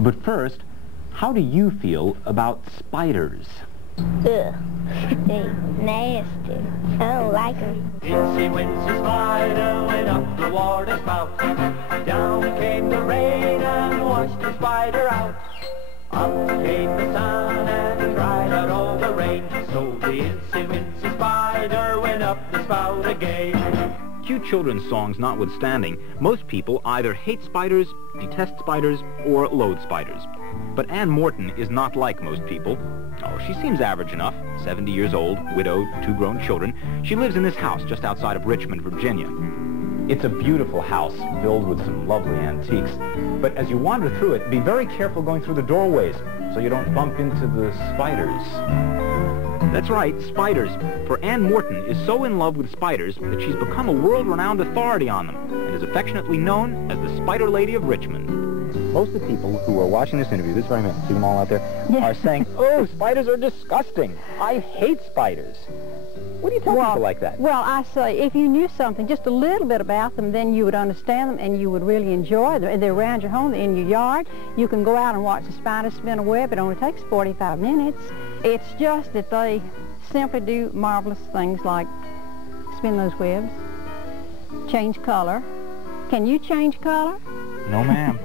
But first, how do you feel about spiders? Ugh, they nasty. I don't like them. Itsy Wincy Spider went up the water spout. Down came the rain and washed the spider out. Up came the sun and dried out all the rain. So the Itsy Wincy Spider went up the spout again. Cute children's songs notwithstanding, most people either hate spiders, detest spiders, or loathe spiders. But Ann Morton is not like most people. Oh, she seems average enough. 70 years old, widowed, 2 grown children. She lives in this house just outside of Richmond, Virginia. It's a beautiful house filled with some lovely antiques. But as you wander through it, be very careful going through the doorways so you don't bump into the spiders. That's right, spiders. For Ann Morton is so in love with spiders that she's become a world-renowned authority on them and is affectionately known as the Spider Lady of Richmond. Most of the people who are watching this interview, this very minute, see them all out there, are saying, oh, spiders are disgusting. I hate spiders. What do you tell people like that? Well, I say, if you knew something, just a little bit about them, then you would understand them and you would really enjoy them. They're around your home, in your yard. You can go out and watch the spider spin a web. It only takes 45 minutes. It's just that they simply do marvelous things like spin those webs, change color. Can you change color? No, ma'am.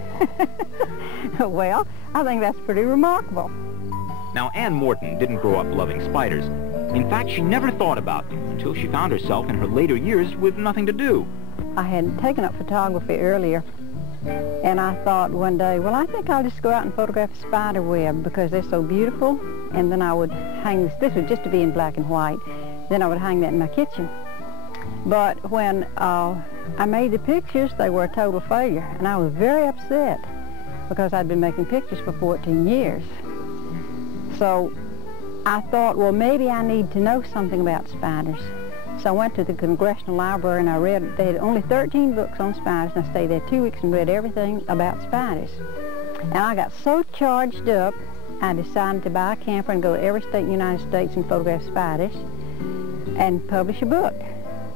Well, I think that's pretty remarkable. Now, Ann Morton didn't grow up loving spiders. In fact, she never thought about them until she found herself in her later years with nothing to do. I had taken up photography earlier, and I thought one day, well, I think I'll just go out and photograph a spider web because they're so beautiful, and then I would hang this was just to be in black and white, then I would hang that in my kitchen. But when I made the pictures, they were a total failure, and I was very upset because I'd been making pictures for 14 years. So I thought, well, maybe I need to know something about spiders. So I went to the Congressional Library and I read, they had only 13 books on spiders, and I stayed there 2 weeks and read everything about spiders. And I got so charged up, I decided to buy a camper and go to every state in the United States and photograph spiders and publish a book.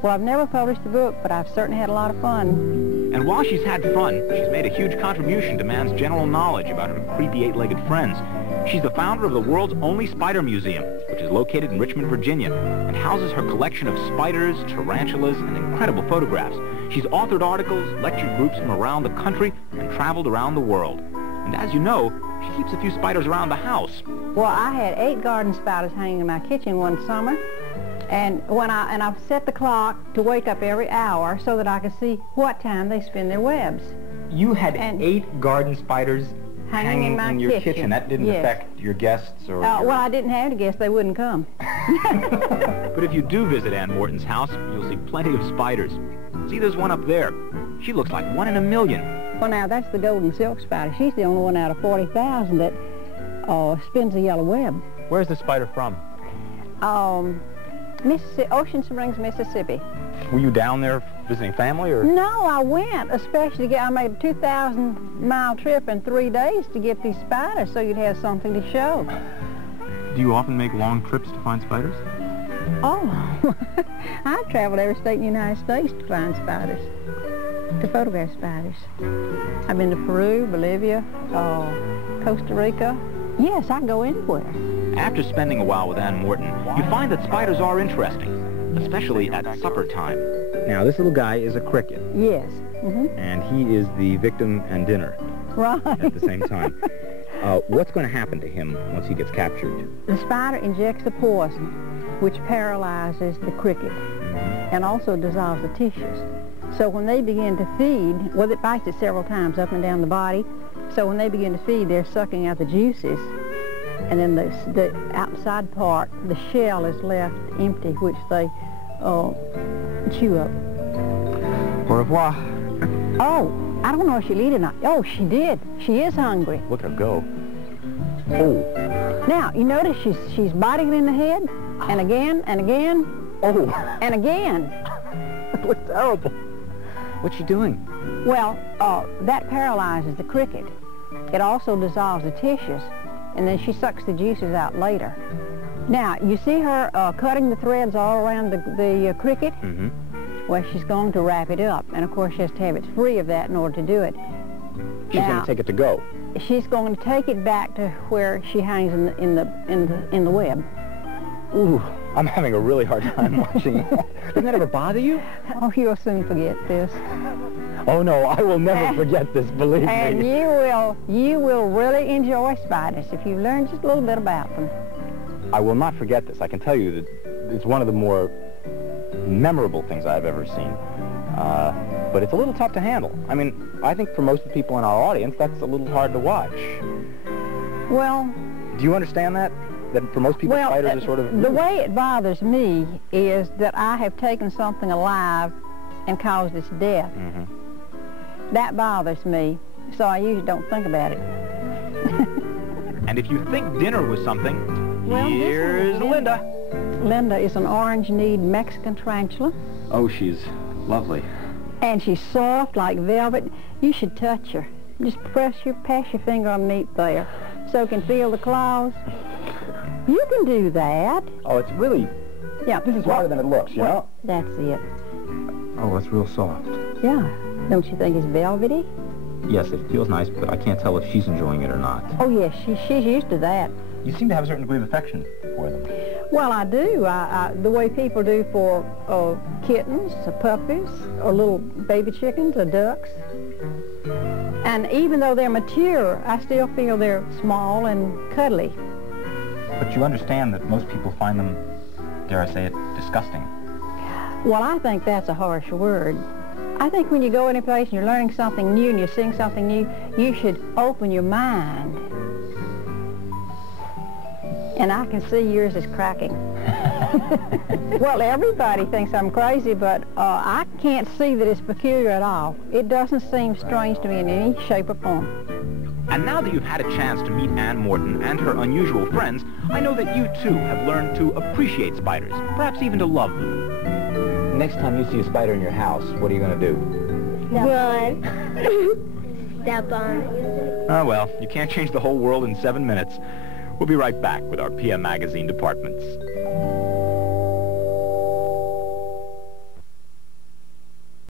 Well, I've never published a book, but I've certainly had a lot of fun. And while she's had fun, she's made a huge contribution to man's general knowledge about her creepy 8-legged friends. She's the founder of the world's only spider museum, which is located in Richmond, Virginia, and houses her collection of spiders, tarantulas, and incredible photographs. She's authored articles, lectured groups from around the country, and traveled around the world. And as you know, she keeps a few spiders around the house. Well, I had 8 garden spiders hanging in my kitchen one summer. And I set the clock to wake up every hour so that I could see what time they spin their webs. You had 8 garden spiders hanging in your kitchen. That didn't affect your guests or... Well, I didn't have to guess. They wouldn't come. But if you do visit Ann Morton's house, you'll see plenty of spiders. See, there's one up there. She looks like 1 in a million. Well, now, that's the golden silk spider. She's the only one out of 40,000 that spins a yellow web. Where's the spider from? Ocean Springs, Mississippi. Were you down there visiting family, or? No, I went, especially I made a 2,000-mile trip in 3 days to get these spiders so you'd have something to show. Do you often make long trips to find spiders? Oh, I've traveled every state in the United States to find spiders, to photograph spiders. I've been to Peru, Bolivia, Costa Rica. Yes, I go anywhere. After spending a while with Ann Morton, you find that spiders are interesting, especially at supper time. Now, this little guy is a cricket. Yes. And he is the victim and dinner. Right. At the same time. What's going to happen to him once he gets captured? The spider injects the poison, which paralyzes the cricket and also dissolves the tissues. So when they begin to feed, well, it bites it several times up and down the body. So when they begin to feed, they're sucking out the juices. And then the outside part, the shell, is left empty, which they chew up. Au revoir. Oh, I don't know if she'll eat or not. Oh, she did. She is hungry. Look at her go. Oh. Now, you notice she's biting it in the head, and again, and again, and again. That looks terrible. What's she doing? Well, that paralyzes the cricket. It also dissolves the tissues, and then she sucks the juices out later. Now, you see her cutting the threads all around the cricket? Well, she's going to wrap it up, and of course she has to have it free of that in order to do it. She's going to take it to go. She's going to take it back to where she hangs in the web. Ooh, I'm having a really hard time watching it. Doesn't that ever bother you? Oh, you'll soon forget this. Oh no, I will never forget this, believe and me. You will really enjoy spiders if you learn just a little bit about them. I will not forget this. I can tell you that it's one of the more memorable things I've ever seen. But it's a little tough to handle. I mean, I think for most of the people in our audience, that's a little hard to watch. Well... Do you understand that? That for most people, spiders are sort of... The way it bothers me is that I have taken something alive and caused its death. Mm-hmm. That bothers me, so I usually don't think about it. And if you think dinner was something, well, here's Linda. Linda is an orange-kneed Mexican tarantula. Oh, she's lovely. And she's soft like velvet. You should touch her. Just pass your finger underneath there so you can feel the claws. You can do that. Oh, it's really... Yeah. This is harder than it looks, you know? That's it. Oh, that's real soft. Yeah. Don't you think it's velvety? Yes, it feels nice, but I can't tell if she's enjoying it or not. Oh, yes, she's used to that. You seem to have a certain degree of affection for them. Well, I do. The way people do for kittens, or puppies, or little baby chickens, or ducks. And even though they're mature, I still feel they're small and cuddly. But you understand that most people find them, dare I say it, disgusting. Well, I think that's a harsh word. I think when you go any place and you're learning something new and you're seeing something new, you should open your mind. And I can see yours is cracking. Well, everybody thinks I'm crazy, but I can't see that it's peculiar at all. It doesn't seem strange to me in any shape or form. And now that you've had a chance to meet Ann Morton and her unusual friends, I know that you too have learned to appreciate spiders, perhaps even to love them. Next time you see a spider in your house, what are you going to do? Run. Step on it. Oh, well, you can't change the whole world in 7 minutes. We'll be right back with our PM Magazine departments.